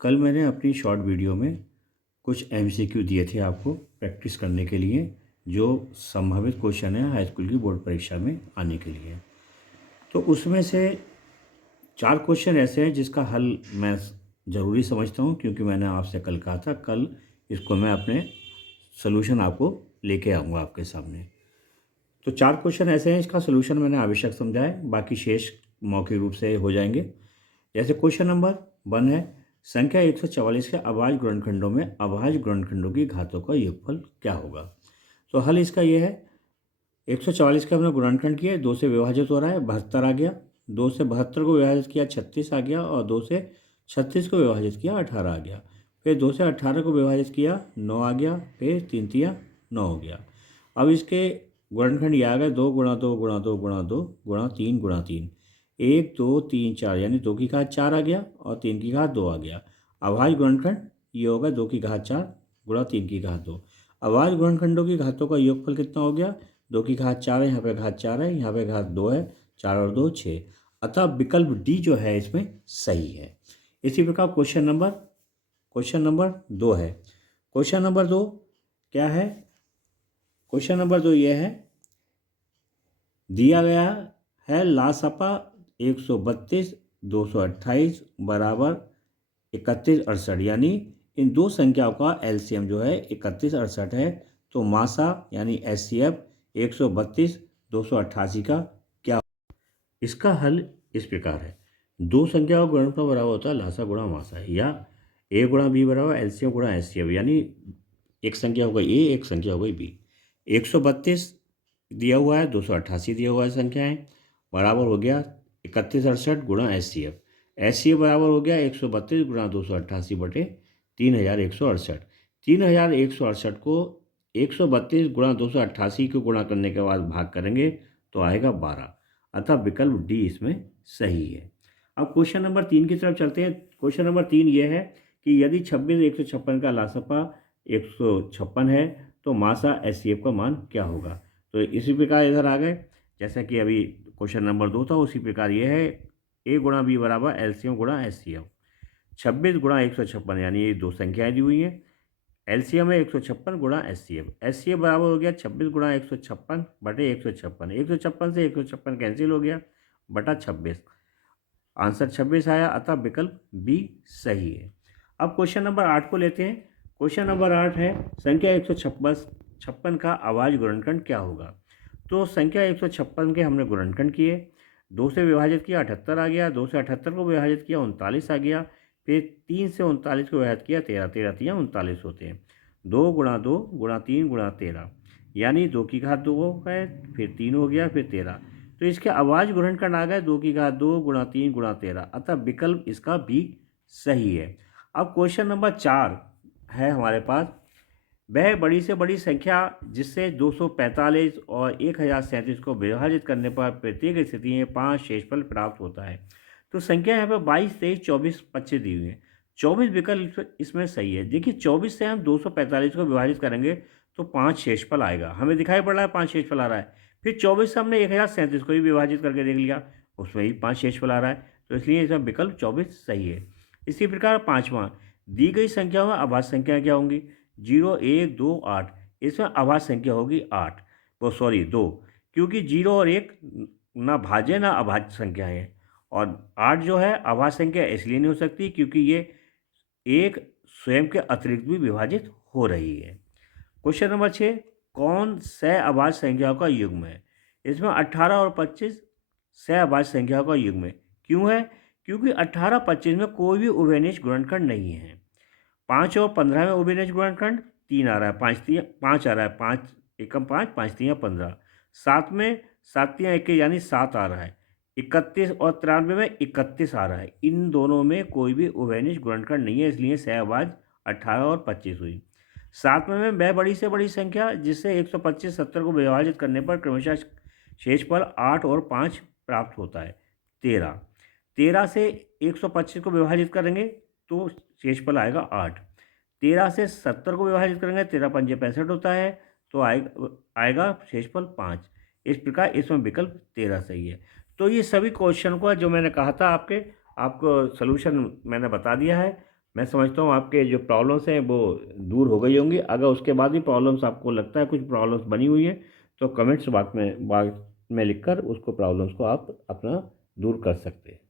कल मैंने अपनी शॉर्ट वीडियो में कुछ एमसीक्यू दिए थे आपको प्रैक्टिस करने के लिए, जो संभावित क्वेश्चन है हाई स्कूल की बोर्ड परीक्षा में आने के लिए। तो उसमें से 4 क्वेश्चन ऐसे हैं जिसका हल मैं ज़रूरी समझता हूँ, क्योंकि मैंने आपसे कल कहा था कल इसको मैं अपने सॉल्यूशन आपको लेके आऊँगा आपके सामने। तो 4 क्वेश्चन ऐसे हैं, इसका सॉल्यूशन मैंने आवश्यक समझा है, बाकी शेष मौखिक रूप से हो जाएंगे। जैसे क्वेश्चन नंबर 1 है, संख्या 144 के अभाज्य गुणनखंडों में अभाज्य गुणनखंडों की घातों का योगफल क्या होगा। तो हल इसका ये है, 144 का हमने गुणनखंड किया, 2 से विभाजित हो रहा है 72 आ गया, 2 से 72 को विभाजित किया 36 आ गया, और 2 से 36 को विभाजित किया 18 आ गया। फिर 2 से 18 को विभाजित किया 9 आ गया, फिर 3 तिया 9 हो गया। अब इसके गुणनखंड ये आ गए, 2 गुणा 2 गुणा 2 गुणा 2 गुणा 3 गुणा 3, 1 2 3 4, यानी 2 की घात 4 आ गया और 3 की घात 2 आ गया। अभाज्य गुणनखंड ये होगा 2 की घात 4 गुणा 3 की घात 2। अभाज्य गुणनखंडों की घातों का योगफल कितना हो गया, 2 की घात 4 है, यहाँ पे घात 4 है, यहाँ पे घात 2 है, 4 और 2 6। अतः विकल्प डी जो है इसमें सही है। इसी प्रकार क्वेश्चन नंबर 2 है। क्वेश्चन नंबर 2 क्या है, क्वेश्चन नंबर 2 ये है, दिया गया है लासपा 132 228 बराबर 31 68, यानी इन दो संख्याओं का एलसीएम जो है 31 68 है। तो मासा यानी एचसीएफ 132 288 का क्या। इसका हल इस प्रकार है, दो संख्याओं का गुणनफल बराबर होता है लासा गुणा मासा, या ए गुणा बी बराबर एलसीएम गुणा एचसीएफ, यानी एक संख्या हो गई ए, एक संख्या हो गई बी। 132 दिया हुआ है, 288 दिया हुआ है संख्याएं, बराबर हो गया 31 68 गुणा एचसीएफ। एचसीएफ बराबर हो गया 132 गुणा 288 बटे 3168। 3168 को 132 गुणा 288 को गुणा करने के बाद भाग करेंगे तो आएगा 12। अतः विकल्प डी इसमें सही है। अब क्वेश्चन नंबर 3 की तरफ चलते हैं। क्वेश्चन नंबर 3 ये है कि यदि 26 156 का लासपा 156 है तो मासा एचसीएफ का मान क्या होगा। तो इसी प्रकार इधर आ गए, जैसा कि अभी क्वेश्चन नंबर 2 था उसी प्रकार ये है, ए गुणा बी बराबर एलसीएम गुणा एचसीएफ। 26 गुणा 156, यानी ये दो संख्याएं दी हुई हैं, एलसीएम है 156 गुणा एचसीएफ। एचसीएफ बराबर हो गया 26 गुणा 156 बटे 156, 156 से 156 कैंसिल हो गया बटा 26, आंसर 26 आया। अतः विकल्प बी सही है। अब क्वेश्चन नंबर 8 को लेते हैं। क्वेश्चन नंबर 8 है, संख्या 156 का अभाज्य गुणनखंड क्या होगा। तो संख्या 156 के हमने गुणनखंड किए, 2 से विभाजित किया 78 आ गया, 2 से 78 को विभाजित किया 39 आ गया, फिर 3 से 39 को विभाजित किया 13, 13 तिया 39 होते हैं। 2 गुणा 2 गुणा 3 गुणा 13, यानी 2 की घात 2 हो गए, फिर 3 हो गया, फिर 13। तो इसके अभाज्य गुणनखंड आ गए 2 की घात 2 गुणा 3 गुणा 13। अतः विकल्प इसका भी सही है। अब क्वेश्चन नंबर 4 है हमारे पास, वह बड़ी से बड़ी संख्या जिससे 245 और 1037 को विभाजित करने पर प्रत्येक स्थिति में 5 शेषफल प्राप्त होता है। तो संख्या यहाँ पर 22 23 24 25 दी हुई है। 24 विकल्प इसमें सही है। देखिए 24 से हम 245 को विभाजित करेंगे तो 5 शेषफल आएगा, हमें दिखाई पड़ रहा है 5 शेषफल आ रहा है। फिर 24 से हमने 1037 को भी विभाजित करके देख लिया, उसमें भी 5 शेषफल आ रहा है, तो इसलिए इसका विकल्प 24 सही है। इसी प्रकार 5वां, दी गई संख्या में अभाज्य संख्या क्या होंगी, 0 1 2 8, इसमें अभाज्य संख्या होगी 8, वो सॉरी 2, क्योंकि 0 और 1 ना भाज्य ना अभाज्य संख्या है, और 8 जो है अभाज्य संख्या इसलिए नहीं हो सकती क्योंकि ये एक स्वयं के अतिरिक्त भी विभाजित हो रही है। क्वेश्चन नंबर 6, कौन सहअभाज्य संख्याओं का युग्म है। इसमें 18 और 25 सहअभाज्य संख्याओं का युग्म है। क्यों है, क्योंकि 18 25 में कोई भी उभयनिष्ठ गुणनखंड नहीं है। 5 और 15 में उभयनिष्ठ गुणनखंड 3 आ रहा है, 5 आ रहा है, 5 एकम 5 5 3 15। 7 में 7 3 21 यानी 7 आ रहा है। 31 और 93 में 31 आ रहा है। इन दोनों में कोई भी उभयनिष्ठ गुणनखंड नहीं है, इसलिए सहअभाज्य 18 और 25 हुई। 7वें में वह बड़ी से बड़ी संख्या जिससे 125 70 को विभाजित करने पर क्रमशः शेषफल 8 और 5 प्राप्त होता है, 13। 13 से 125 को विभाजित करेंगे तो शेषफल आएगा 8। 13 से 70 को विभाजित करेंगे, 13 पंजे 65 होता है, तो आएगा शेषफल 5। इस प्रकार इसमें विकल्प 13 सही है। तो ये सभी क्वेश्चन को जो मैंने कहा था आपको सलूशन मैंने बता दिया है। मैं समझता हूँ आपके जो प्रॉब्लम्स हैं वो दूर हो गई होंगी। अगर उसके बाद भी प्रॉब्लम्स आपको लगता है कुछ प्रॉब्लम्स बनी हुई है तो कमेंट्स बात में लिखकर उसको प्रॉब्लम्स को आप अपना दूर कर सकते हैं।